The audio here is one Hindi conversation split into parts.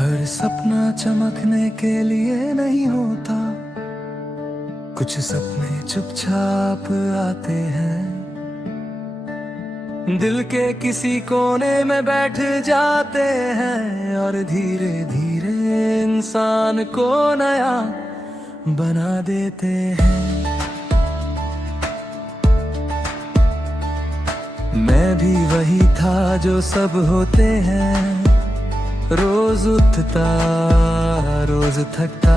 हर सपना चमकने के लिए नहीं होता, कुछ सपने चुपचाप आते हैं। दिल के किसी कोने में बैठ जाते हैं और धीरे धीरे इंसान को नया बना देते हैं। मैं भी वही था जो सब होते हैं, रोज उठता रोज थकता,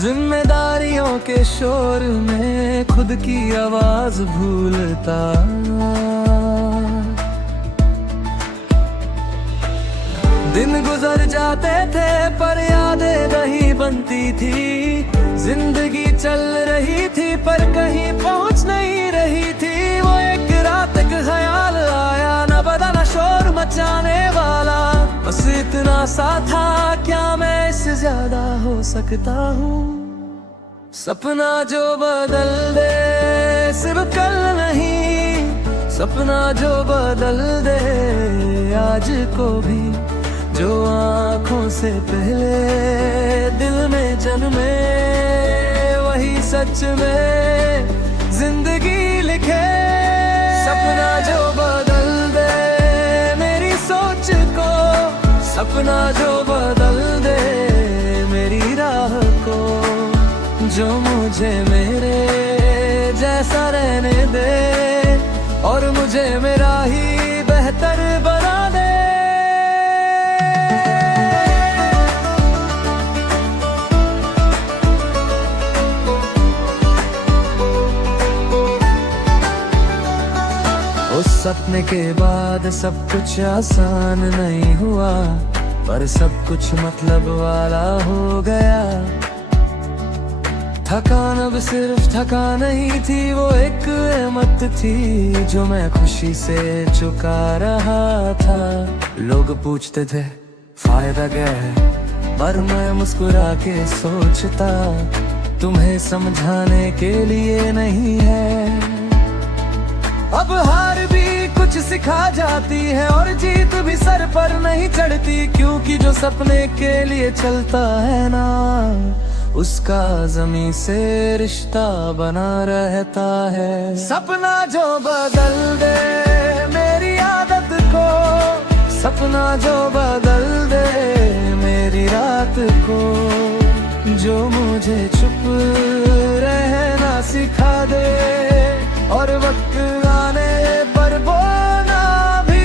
जिम्मेदारियों के शोर में खुद की आवाज भूलता। दिन गुजर जाते थे पर यादें नहीं बनती थी, जिंदगी चल रही थी पर कहीं पहुंच नहीं रही थी। वो एक रात एक ख्याल आया, न पता न शोर मचाने वाला, बस इतना सा था, क्या मैं इससे ज्यादा हो सकता हूँ। सपना जो बदल दे सिर्फ कल नहीं, सपना जो बदल दे आज को भी, जो आँखों से पहले दिल में जन्मे वही सच में जिंदगी लिखे। सपना जो बदल दे मेरी सोच को, सपना जो बदल दे मेरी राह को, जो मुझे मेरे जैसा रहने दे और मुझे मेरा ही बेहतर बना दे। उस सपने के बाद सब कुछ आसान नहीं हुआ, पर सब कुछ मतलब वाला हो गया। थकान अब सिर्फ थकान नहीं थी, वो एक अहमत थी जो मैं खुशी से चुका रहा था। लोग पूछते थे फायदा क्या है, पर मैं मुस्कुरा के सोचता तुम्हें समझाने के लिए नहीं है। अब हार भी कुछ सिखा जाती है और जीत भी सर पर नहीं चढ़ती, क्योंकि जो सपने के लिए चलता है ना, उसका ज़मीं से रिश्ता बना रहता है। सपना जो बदल दे मेरी आदत को, सपना जो बदल दे मेरी रात को, जो मुझे चुप रहना सिखा दे और वक्त आने पर बोलना भी।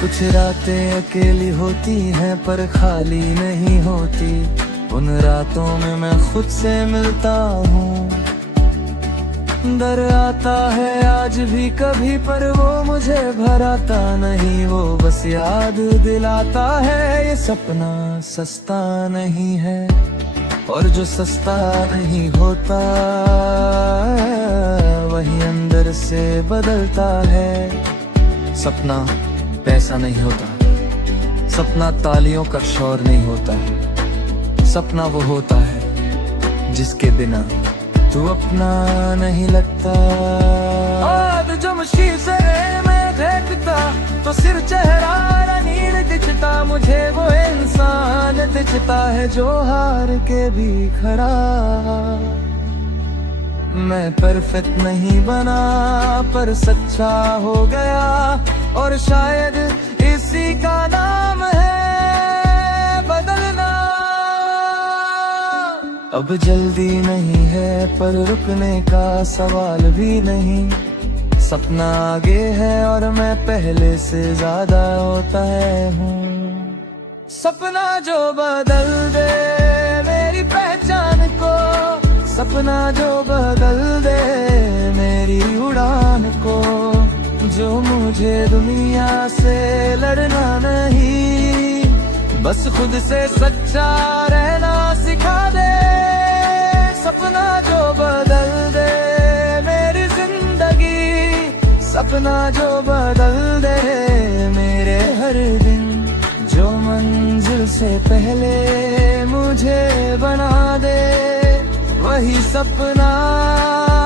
कुछ रातें अकेली होती हैं पर खाली नहीं होती, उन रातों में मैं खुद से मिलता हूँ। डर आता है आज भी कभी पर वो मुझे भराता नहीं, वो बस याद दिलाता है ये सपना सस्ता नहीं है, और जो सस्ता नहीं होता वही अंदर से बदलता है। सपना पैसा नहीं होता, सपना तालियों का शोर नहीं होता, सपना वो होता है जिसके बिना तू अपना नहीं लगता। आज जो मुश्किल से मैं देखता तो सिर चेहरा नील दिखता, मुझे वो इंसान दिखता है जो हार के भी खड़ा। मैं परफेक्ट नहीं बना पर सच्चा हो गया, और शायद इसी का नाम है बदलना। अब जल्दी नहीं है पर रुकने का सवाल भी नहीं, सपना आगे है और मैं पहले से ज्यादा होता है हूँ। सपना जो बदल दे मेरी पहचान को, सपना जो बदल दे मेरी उड़ान को, जो मुझे दुनिया से लड़ना नहीं, बस खुद से सच्चा रहना सिखा दे। सपना जो बदल दे मेरी जिंदगी, सपना जो बदल दे मेरे हर दिन, जो मंजिल से पहले मुझे बना दे वही सपना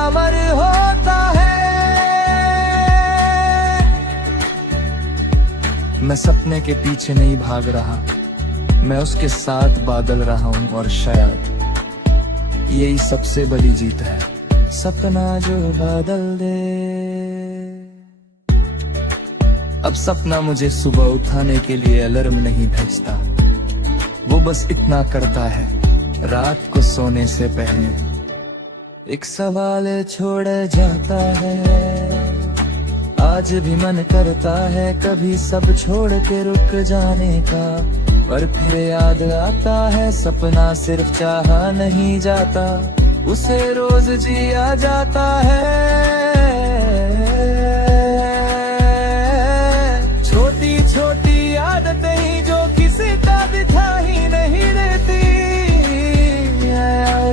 अमर होता है। मैं सपने के पीछे नहीं भाग रहा, मैं उसके साथ बादल रहा हूँ। और शायद यही सबसे बड़ी जीत है, सपना जो बदल दे। अब सपना मुझे सुबह उठाने के लिए अलार्म नहीं भेजता, वो बस इतना करता है रात को सोने से पहले एक सवाल छोड़ जाता है। आज भी मन करता है कभी सब छोड़ के रुक जाने का, पर फिर याद आता है सपना सिर्फ चाहा नहीं जाता, उसे रोज जिया जाता है। छोटी छोटी आदतें ही जो किसी का दिखा ही नहीं देती,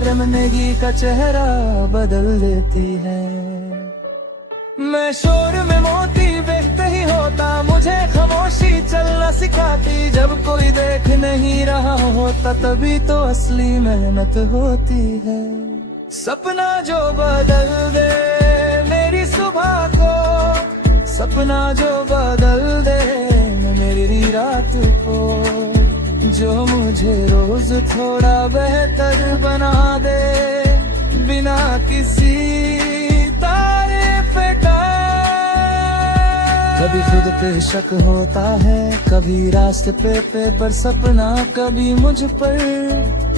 रमनेगी का चेहरा बदल देती है। मैं शोर में मोती व्यक्त ही होता, मुझे खामोशी चलना सिखाती, जब कोई देख नहीं रहा होता तभी तो असली मेहनत होती है। सपना जो बदल दे मेरी सुबह को, सपना जो बदल दे मेरी रात को, जो मुझे रोज थोड़ा बेहतर बना दे, बिना किसी तारीफ का। कभी खुद पे शक होता है, कभी रास्ते पे पर सपना कभी मुझ पर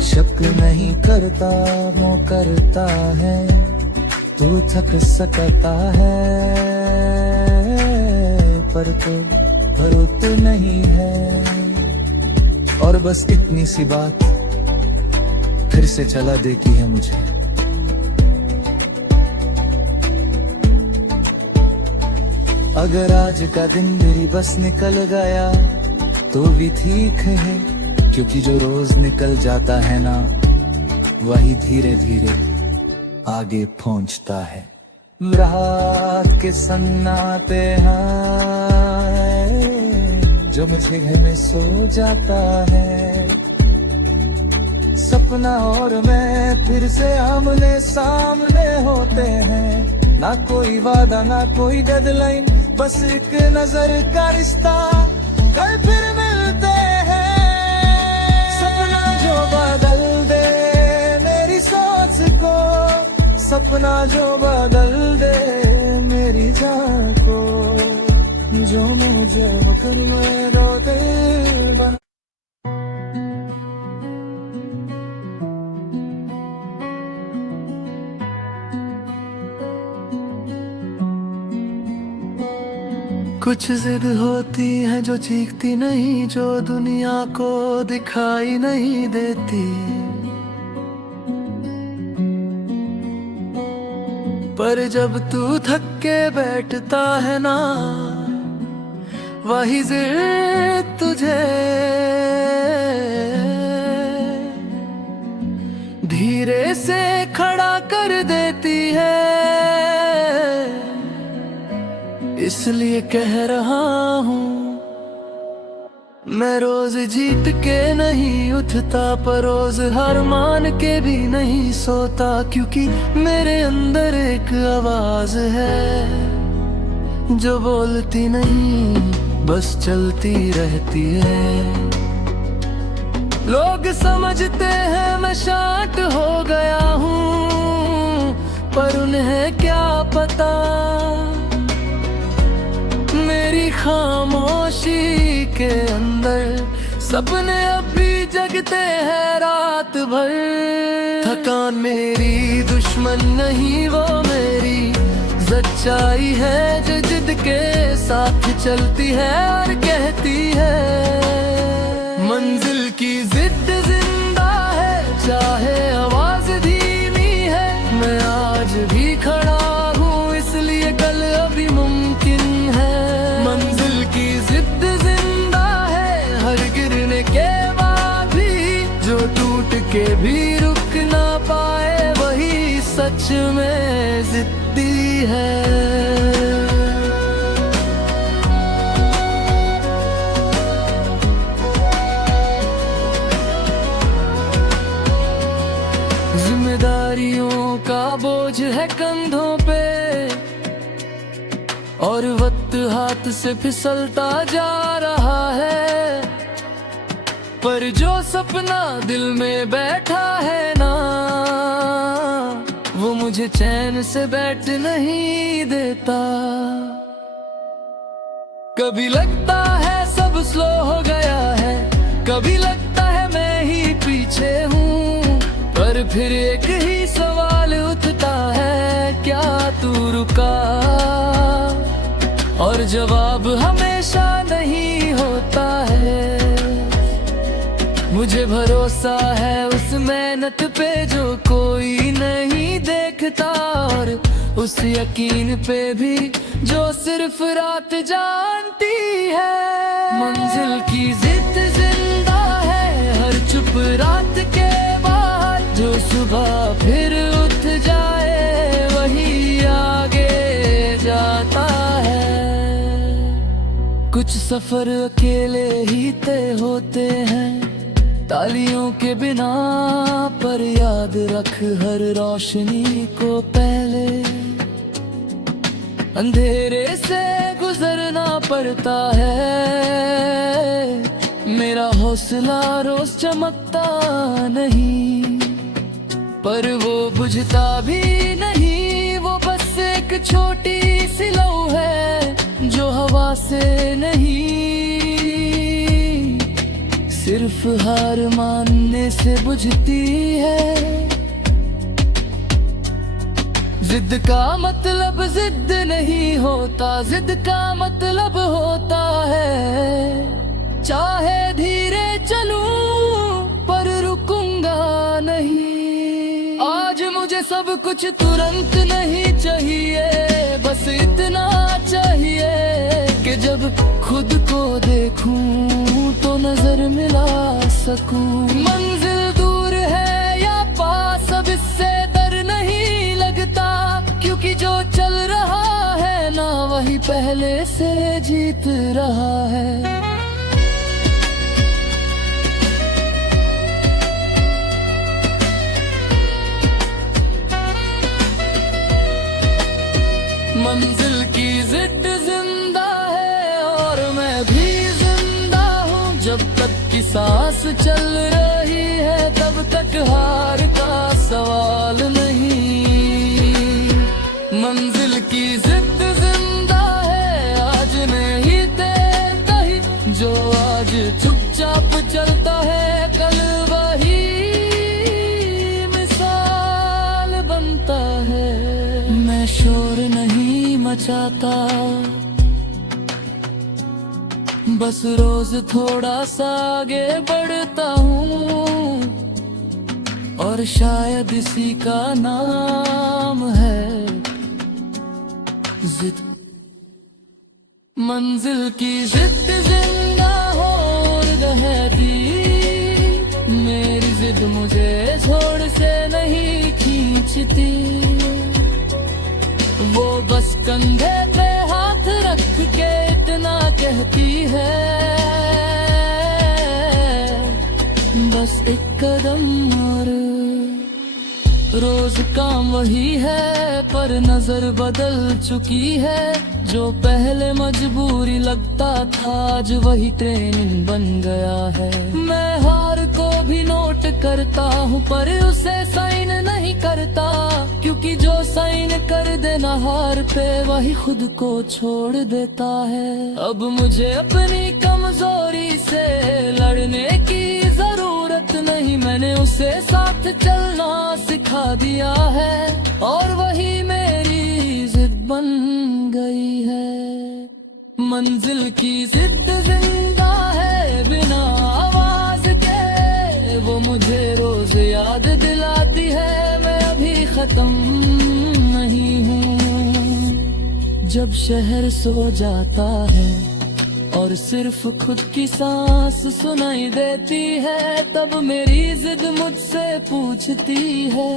शक नहीं करता, वो करता है तू थक सकता है, पर तो भरोत नहीं है। और बस इतनी सी बात फिर से चला देती है मुझे, अगर आज का दिन मेरी बस निकल गया तो भी ठीक है, क्योंकि जो रोज निकल जाता है ना वही धीरे धीरे आगे पहुंचता है। रात के सन्नाटे हैं जो मुझे घर में सो जाता है, सपना और मैं फिर से आमने सामने होते हैं, ना कोई वादा ना कोई डेडलाइन, बस एक नजर का रिश्ता, कल फिर मिलते हैं। सपना जो बदल दे मेरी सोच को, सपना जो बदल दे मेरी जान को, जो मुझे हुक्म में रो दे बना। कुछ जिद होती है जो चीखती नहीं, जो दुनिया को दिखाई नहीं देती, पर जब तू थक के बैठता है ना वही जिद तुझे धीरे से खड़ा कर देती है। इसलिए कह रहा हूँ मैं रोज जीत के नहीं उठता, पर रोज हार मान के भी नहीं सोता, क्योंकि मेरे अंदर एक आवाज है जो बोलती नहीं बस चलती रहती है। लोग समझते हैं मैं शांत हो गया हूँ, पर उन्हें क्या पता मेरी खामोशी के अंदर सपने अब भी जगते हैं रात भर। थकान मेरी दुश्मन नहीं, वो मेरी सच्चाई है जो जिद के साथ चलती है और कहती है मंजिल की जिद जिंदा है, चाहे आवाज धीमी है। मैं आज भी खड़ा हूँ इसलिए कल अभी मुमकिन है। मंजिल की जिद जिंदा है, हर गिरने के बाद भी जो टूट के भी रुक ना पाए वही सच में जिद्दी है। जिम्मेदारियों का बोझ है कंधों पे और वक्त हाथ से फिसलता जा रहा है, पर जो सपना दिल में बैठा है ना, वो मुझे चैन से बैठ नहीं देता। कभी लगता है सब स्लो हो गया है, कभी लगता है मैं ही पीछे हूँ, पर फिर एक ही सवाल उठता है, क्या तू रुका? और जवाब हमेशा नहीं होता है। मुझे भरोसा है उस मेहनत पे जो कोई नहीं देखता, और उस यकीन पे भी जो सिर्फ रात जानती है। मंजिल की जिद जिंदा है हर चुप रात के बाद, जो सुबह फिर उठ जाए वही आगे जाता है। कुछ सफर अकेले ही तय होते हैं, तालियों के बिना, पर याद रख हर रोशनी को पहले। अंधेरे से गुजरना पड़ता है, मेरा हौसला रोज चमकता नहीं, पर वो बुझता भी नहीं। वो बस एक छोटी सी लौ है जो हवा से नहीं, सिर्फ हार मानने से बुझती है। जिद का मतलब जिद नहीं होता, जिद का मतलब होता है चाहे धीरे चलूं पर रुकूंगा नहीं। आज मुझे सब कुछ तुरंत नहीं चाहिए, बस इतना चाहिए कि जब खुद को देखूं तो नजर मिला सकूं। मंजिल दूर है या पास अब इससे डर नहीं लगता, क्योंकि जो चल रहा है ना वही पहले से जीत रहा है। मंजिल की जिद जिंदा है और मैं भी जिंदा हूँ, जब तक की सांस चल रही है तब तक हार का सवाल नहीं। मंजिल की जिद जिंदा है आज नहीं देता ही, जो आज चुपचाप चलता है कल वही मिसाल बनता है। मैं शोर नहीं मचाता, बस रोज थोड़ा सा आगे बढ़ता हूँ, और शायद इसी का नाम है जिद। मंजिल की जिद जिंदा हो रहती, मेरी जिद मुझे छोड़ से नहीं खींचती। वो बस कंधे पे हाथ रख के इतना कहती है, बस एक कदम और। रोज काम वही है पर नजर बदल चुकी है, जो पहले मजबूरी लगता था आज वही ट्रेनिंग बन गया है। मैं हार को भी नोट करता हूँ पर उसे साइन नहीं करता, क्योंकि जो साइन कर देना हार पे वही खुद को छोड़ देता है। अब मुझे अपनी कमजोरी से लड़ने की जरूरत नहीं, मैंने उसे साथ चलना सिखा दिया है, और वही मेरी जिद बन गई है। मंजिल की जिद जिंदा है बिना आवाज के, वो मुझे रोज याद दिलाती है मैं अभी खत्म नहीं हूँ। जब शहर सो जाता है और सिर्फ खुद की सांस सुनाई देती है, तब मेरी जिद मुझसे पूछती है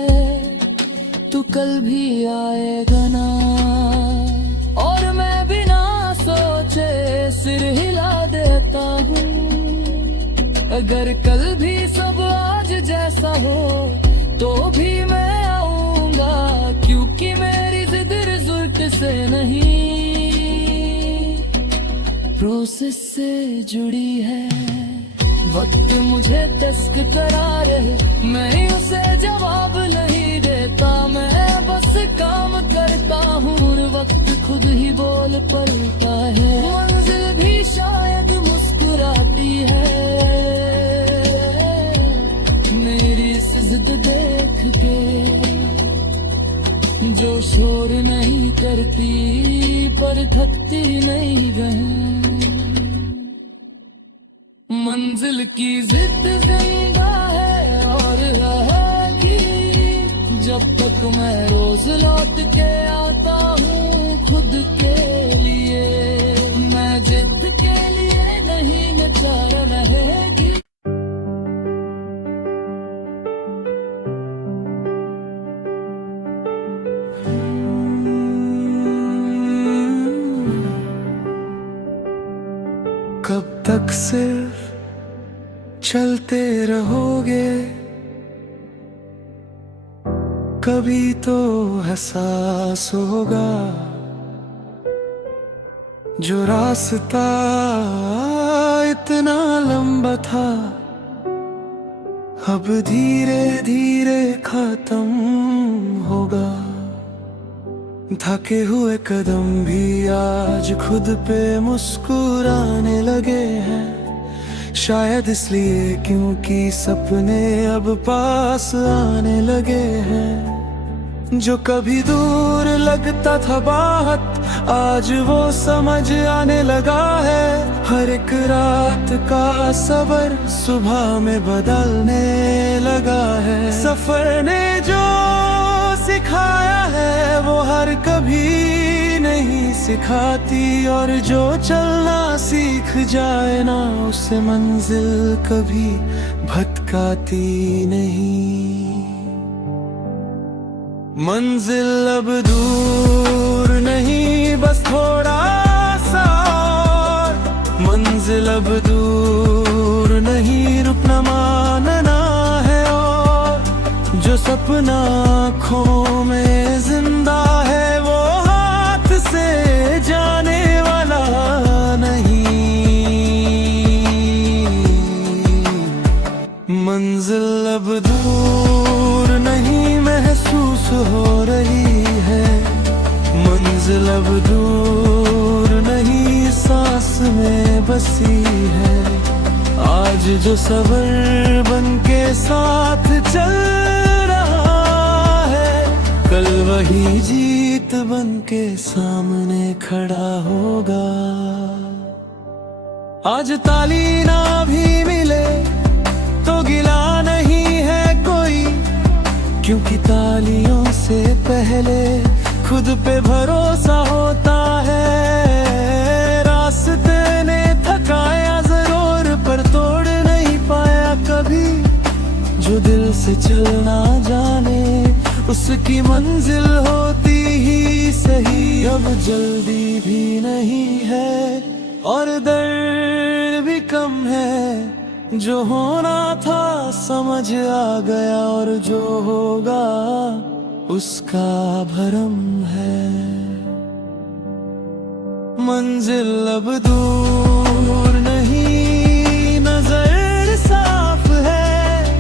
तू कल भी आएगा ना, और मैं बिना सोचे सिर हिला देता हूँ। अगर कल भी सब आज जैसा हो तो भी मैं आऊंगा, क्योंकि मेरी जिद रिजल्ट से नहीं प्रोसेस से जुड़ी है। वक्त मुझे तस्क करार है, मैं उसे जवाब नहीं देता, मैं बस काम करता हूँ और वक्त खुद ही बोल पड़ता है। मंजिल भी शायद मुस्कुराती है मेरी इस जिद देख के, जो शोर नहीं करती पर थकती नहीं गई। मंजिल की जिद जिंदा है और रहेगी जब तक मैं रोज लौट के आता हूँ खुद के लिए। मैं जिद के लिए नहीं नचार रहेगी। कब तक सिर्फ चलते रहोगे, कभी तो एहसास होगा जो रास्ता इतना लंबा था अब धीरे धीरे खत्म होगा। थके हुए कदम भी आज खुद पे मुस्कुराने लगे हैं, शायद इसलिए क्योंकि सपने अब पास आने लगे हैं। जो कभी दूर लगता था बात आज वो समझ आने लगा है। हर एक रात का सबर सुबह में बदलने लगा है। सफर ने जो सिखाया है वो हर कभी नहीं सिखाती, और जो चलना सीख जाए ना उसे मंजिल कभी भटकाती नहीं। मंजिल अब दूर नहीं बस थोड़ा सा और, मंजिल अब दूर नहीं रुकना मानना है। और जो सपना आँखों में जिंदा है वो हाथ से जाने वाला नहीं। मंजिल अब दूर नहीं महसूस हो रही है, मंजिल अब दूर नहीं सांस में बसी है। आज जो सबर बन के साथ चल रहा है, कल वही जीत बन के सामने खड़ा होगा। आज ताली ना भी मिले तो गिला नहीं है कोई, क्योंकि तालियों से पहले खुद पे भरोसा होता है। रास्ते ने थकाया जरूर पर तोड़ नहीं पाया कभी, जो दिल से चलना जाने उसकी मंजिल होती ही सही। अब जल्दी भी नहीं है और दर्द भी कम है, जो होना था समझ आ गया और जो होगा उसका भरम है। मंजिल अब दूर नहीं नजर साफ है,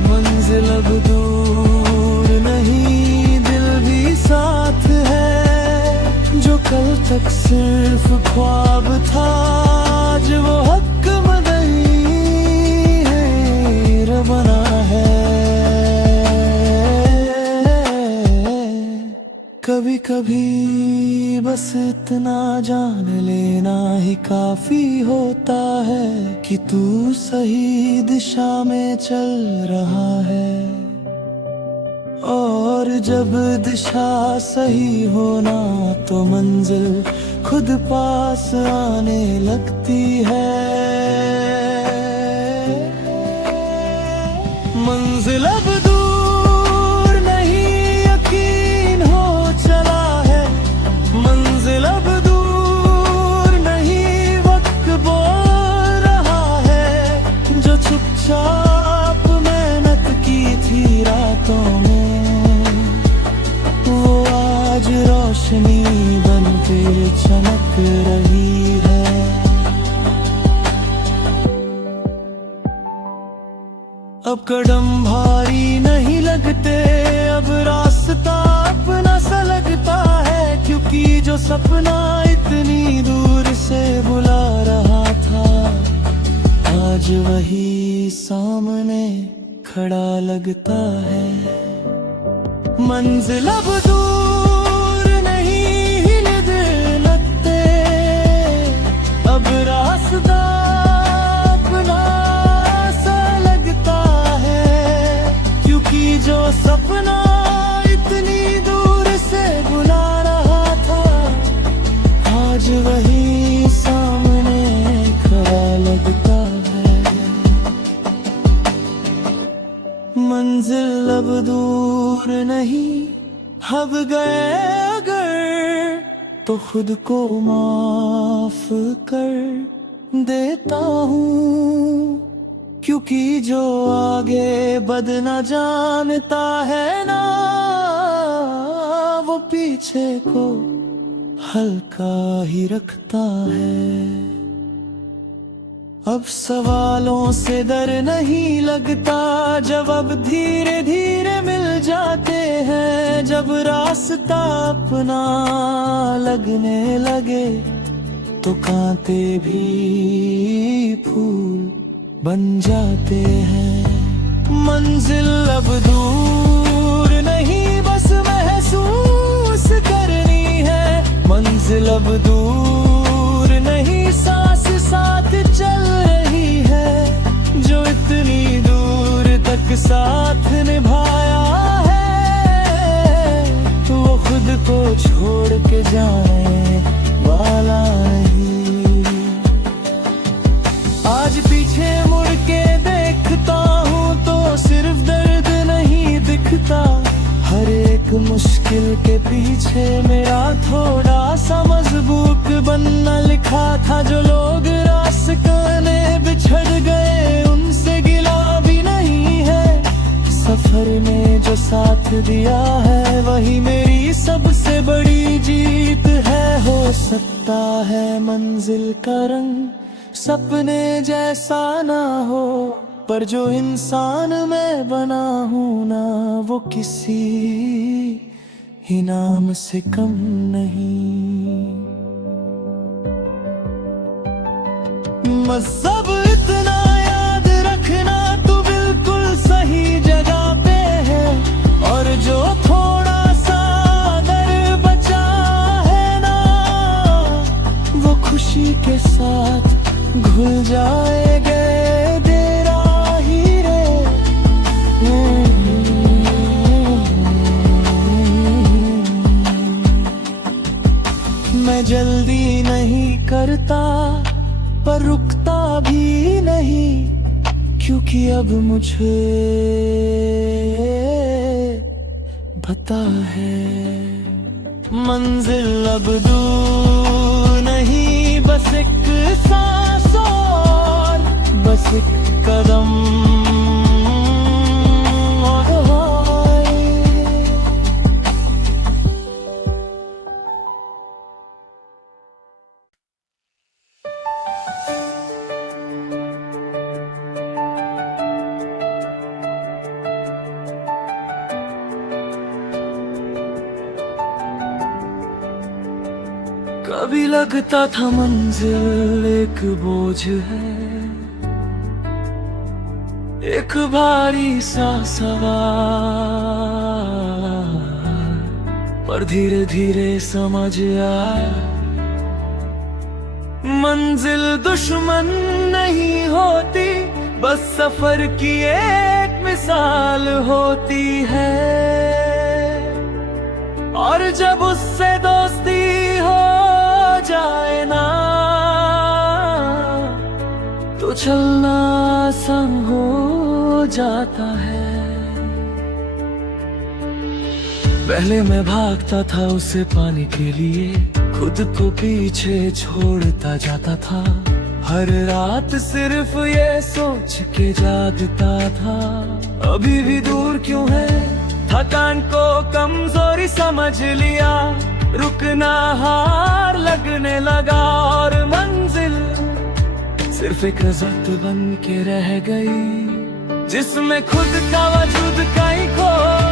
मंजिल अब दूर नहीं दिल भी साथ है। जो कल तक सिर्फ ख्वाब था आज वो हक बना है। कभी कभी बस इतना जान लेना ही काफी होता है कि तू सही दिशा में चल रहा है। और जब दिशा सही होना तो मंजिल खुद पास आने लगती है। मंजिल अब दूर नहीं यकीन हो चला है, मंजिल अब दूर नहीं वक्त बोल रहा है। जो चुपचाप मेहनत की थी रातों में वो आज रोशनी बनके चमक रही है। अब कदम भारी नहीं लगते, अब रास्ता अपना सा लगता है, क्योंकि जो सपना इतनी दूर से बुला रहा था आज वही सामने खड़ा लगता है। मंजिल अब दूर नहीं हिल लगते, अब रास्ता अपना सा लगता है, क्योंकि जो सपना इतनी दूर से बुला रहा था आज वही सामने खड़ा लगता है। मंजिल अब दूर नहीं, अब गए अगर तो खुद को माफ कर देता हूँ, क्योंकि जो आगे बद न जानता है ना वो पीछे को हल्का ही रखता है। अब सवालों से डर नहीं लगता, जवाब धीरे धीरे मिल जाते हैं, जब रास्ता अपना लगने लगे तो कांटे भी फूल बन जाते हैं। मंजिल अब दूर नहीं, बस महसूस करनी है, मंजिल अब दूर नहीं, सांस साथ चल रही है, जो इतनी दूर तक साथ निभाया है वो खुद को छोड़ के जाने वाला नहीं। आज पीछे मुड़ के देखता हूँ तो सिर्फ दर्द नहीं दिखता, हर एक मुश्किल के पीछे मेरा थोड़ा सा मजबूत बनना लिखा था। जो लोग रास्ताने बिछड़ गए उनसे गिला भी नहीं है, सफर में जो साथ दिया है वही मेरी सबसे बड़ी जीत है। हो सकता है मंजिल का रंग सपने जैसा ना हो, पर जो इंसान मैं बना हूं ना वो किसी इनाम से कम नहीं। मज़हब इतना याद रखना, तू बिल्कुल सही जगह पे है, और जो थोड़ा सा दर बचा है ना वो खुशी के साथ घुल जाएगा। मैं जल्दी नहीं करता पर रुकता भी नहीं, क्योंकि अब मुझे पता है मंजिल अब दूर नहीं, बस एक सांस और बस एक कदम कभी लगता था मंजिल एक बोझ है, एक भारी सा सवाल, पर धीरे धीरे समझ आया मंजिल दुश्मन नहीं होती, बस सफर की एक मिसाल होती है। और जब उससे दोस्ती हो जाए ना तो चलना आसान हो जाता है। पहले मैं भागता था उसे पाने के लिए, खुद को पीछे छोड़ता जाता था, हर रात सिर्फ ये सोच के जागता था अभी भी दूर क्यों है। थकान को कमजोरी समझ लिया, रुकना हार लगने लगा, और मंजिल सिर्फ एक रज़्त बन के रह गई। जिसमें खुद का वजूद कहीं खो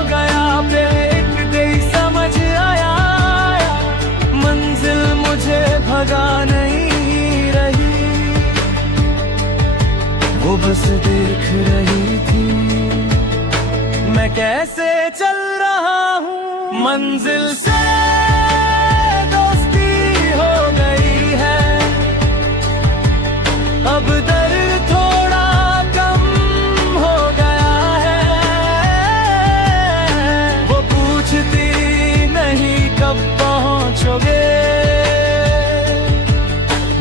गया, फिर एक दिन समझ आया मंजिल मुझे भगा नहीं रही, वो बस देख रही थी मैं कैसे चल रहा हूँ। मंजिल से दोस्ती हो गई है, अब दर्द थोड़ा कम हो गया है। वो पूछती नहीं कब पहुँचोगे,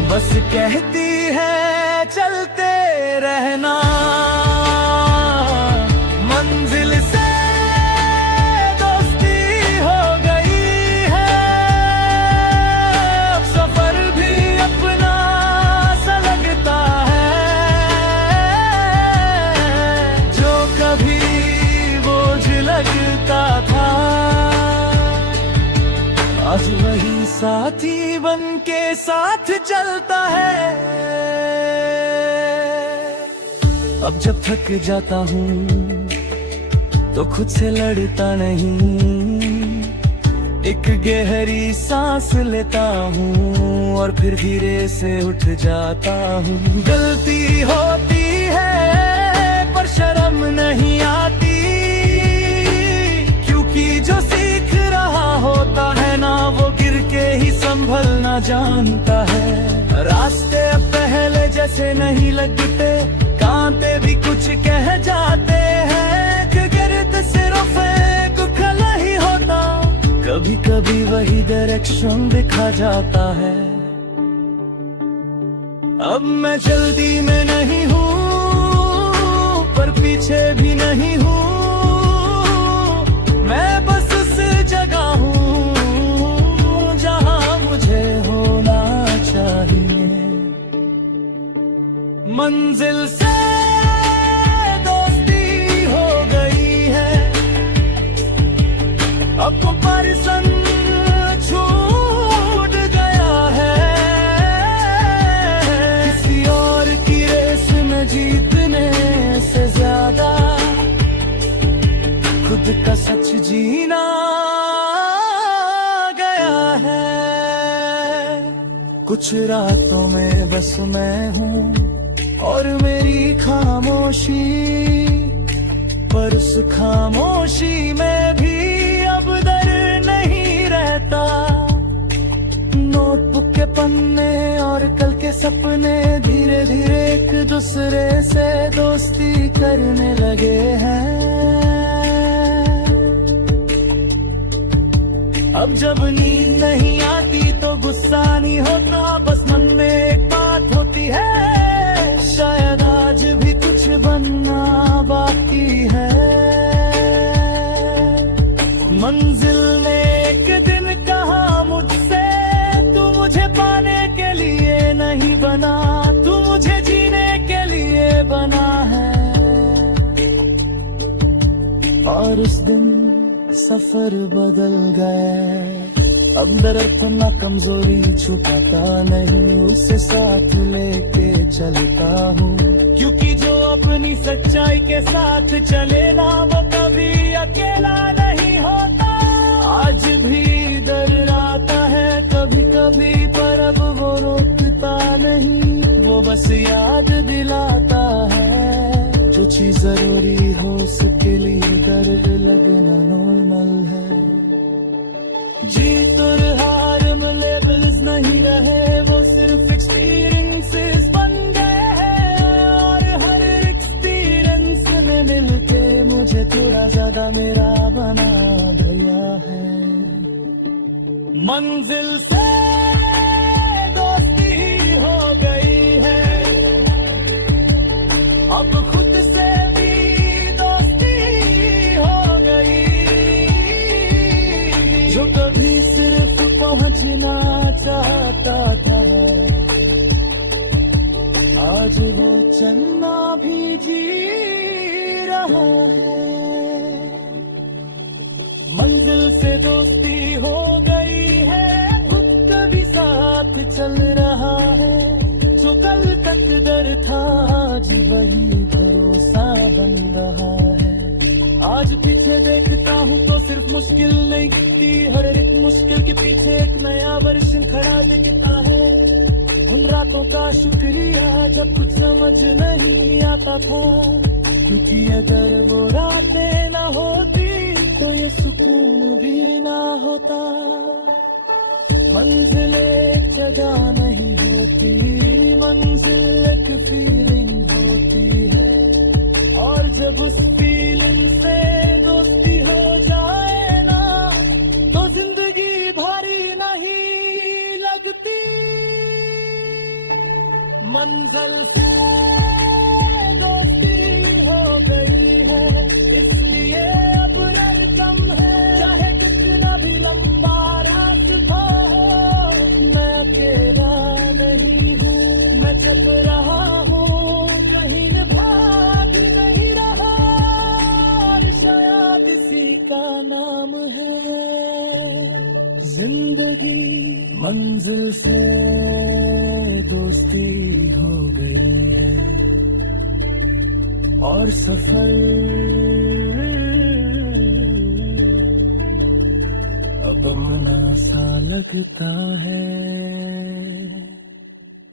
बस कहती है चलते रहना। मंजिल से दोस्ती हो गई है, अब सफर भी अपना सा लगता है। जो कभी बोझ लगता था, आज वही साथी बन के साथ चलता है। अब जब थक जाता हूँ तो खुद से लड़ता नहीं, एक गहरी सांस लेता हूँ और फिर धीरे से उठ जाता हूँ। गलती होती है पर शर्म नहीं आती, क्योंकि जो सीख रहा होता है ना वो गिर के ही संभलना जानता है। रास्ते पहले जैसे नहीं लगते, कांटे भी कुछ कह जाते हैं कि गिरद सिर्फ एक खला ही होता, कभी कभी वही डायरेक्शन दिखा जाता है। अब मैं जल्दी में नहीं हूँ पर पीछे भी नहीं हूँ, मैं बस उस जगह हूँ जहाँ मुझे होना चाहिए। मंजिल से दोस्ती हो गई है, अब कंपैरिजन छूट गया है। किसी और की रेस में जीतने से ज्यादा खुद का सच जीना गया है। कुछ रातों में बस मैं हूँ और मेरी खामोशी, पर उस खामोशी में भी अब डर नहीं रहता। नोटबुक के पन्ने और कल के सपने धीरे धीरे एक दूसरे से दोस्ती करने लगे हैं। अब जब नींद नहीं आती तो गुस्सा नहीं होता, बस मन में एक बात होती है, शायद आज भी कुछ बनना बाकी है। मंजिल ने एक दिन कहा मुझसे, तू मुझे पाने के लिए नहीं बना, तू मुझे जीने के लिए बना है। और उस दिन सफर बदल गए, अब दर्द ना कमजोरी छुपाता नहीं, उसे साथ लेके चलता हूँ, क्योंकि जो अपनी सच्चाई के साथ चले ना वो कभी अकेला नहीं होता। आज भी डर आता है कभी कभी, पर अब वो रोकता नहीं, वो बस याद दिलाता है जो चीज जरूरी हो उसके लिए डर लगना नॉर्मल है। जीत और हार में लेबल्स नहीं रहे, वो सिर्फ एक्सपीरियंसेस बन गए हैं, और हर एक्सपीरियंस में मिलके मुझे थोड़ा ज्यादा मेरा बना गया है। मंजिल से दोस्ती हो गई है, अब खुद से भी दोस्ती हो गई, जो कभी सिर्फ पहुंचना चाहता था आज वो चलना भी जी रहा है। मंजिल से दोस्ती हो गई है, खुद भी साथ चल रहा है, जो कल तक डर था आज वही भरोसा बन रहा आज पीछे देखता हूँ तो सिर्फ मुश्किल नहीं दिखती, हर एक मुश्किल के पीछे एक नया वर्षन खड़ा दिखता है। उन रातों का शुक्रिया जब कुछ समझ नहीं आता था, क्योंकि अगर वो रातें ना होती तो ये सुकून भी ना होता। मंजिल एक जगह नहीं होती, मंजिल एक फीलिंग होती है, और जब उस फीलिंग से दोस्ती हो जाए ना तो जिंदगी भारी नहीं लगती। मंजिल से दोस्ती हो गई है, इसलिए अब रस्म है, चाहे कितना भी लंबा रास्ता हो, मैं अकेला नहीं हूँ, मैं चल रहा हूँ, कहीं न भाग नहीं रहा, शायद इसी का नाम है जिंदगी। मंजिल से दोस्ती हो गई है, और सफर अब अपना सा लगता है।